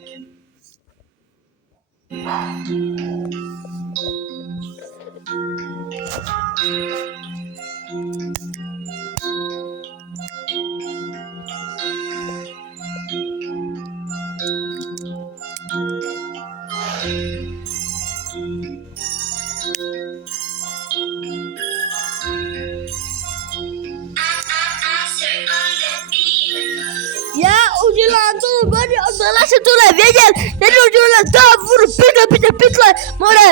Ja udělám to body od se tohle vědět, ten udělám to, budu pytle, more.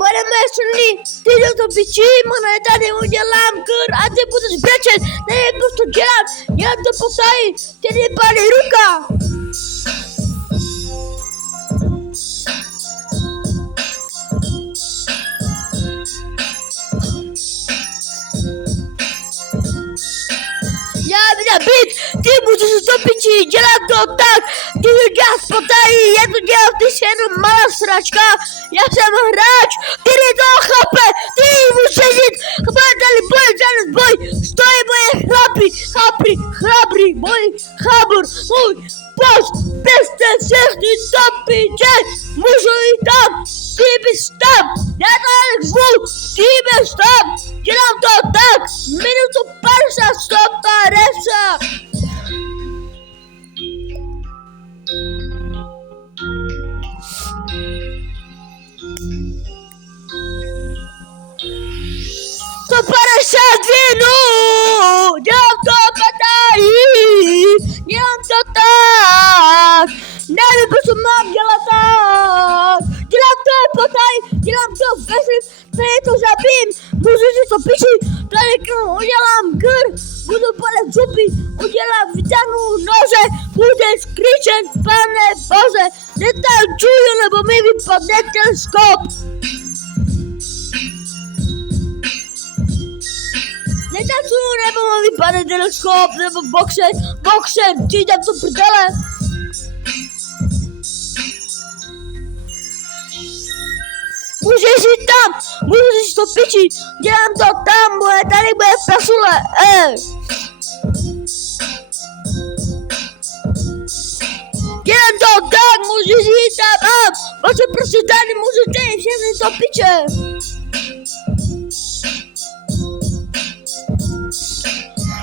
More mé strany, ty do to piči, more, tady udělám kur a ty budeš brečet, nevím, proč to dělám, já to potají, tedy pálí ruka. Být, ty můžeš to piči, dělám to tak, ty děláš potají, já to dělám, ty jsi jenom malá sračka, já jsem hráč, ty to chápe, ty musíš jít, tady boj, stojí moje chlapri, můj chábor, můj post, byste všechny to piče, můžu jít tam, ty bys tam, já to zvu, ty bys tam, dělám to tak, minutu 50, 150. To 50 minut, dělám to patají, dělám to tak, nevím, proč to mám dělat tak, dělám to patají, dělám to veslím, tady to zabijím, můžu si to piči, tady udělám gr, budu bolet zuby, udělám vytáhnu nože, budeš křičet, pane Bože, netančuju, nebo mi vypadne teleskop. Netančuju, nebo mi vypadne teleskop, nebo boxer, ty jdem to prdele. Můžeš jít tam, můžeš to piči, dělám to tam, tady bude pasule, Dělám to tak, můžeš jít tam, protože prostě tady můžete jít všechny to piče.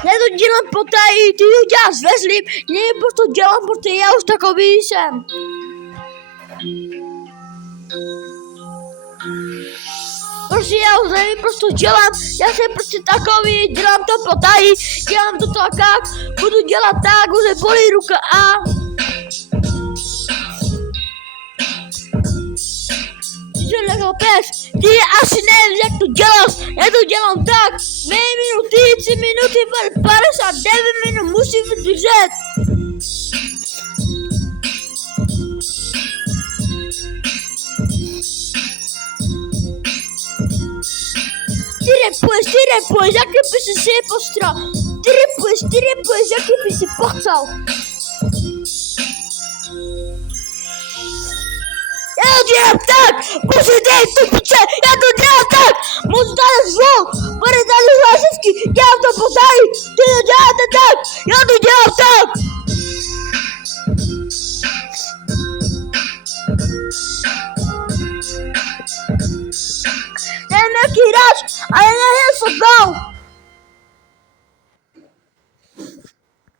Já to dělám potají, ty to děláš veslím, nevím, proč to dělám, protože já už takový jsem. Prostě já už nevím, proč to dělám, já jsem prostě takový, dělám to potají, dělám to tak, budu dělat tak, už se bolí ruka a... Že nechápeš, ty asi nevíš, jak to děláš, já to dělám tak, 2 minuty, 3 minuty, 59 minut musím vydržet. Ty repuješ, jaký by si si postral. Ty repuješ, jaký by si pochcal. Já to dělám tak, musí dejít tu piče, já to dělám tak, musí tady zvuk, bude tady hlasivky, dělám to potají, ty to děláte tak, já to dělám tak. Nevím, jaký hráč, ale nehrál fotbal.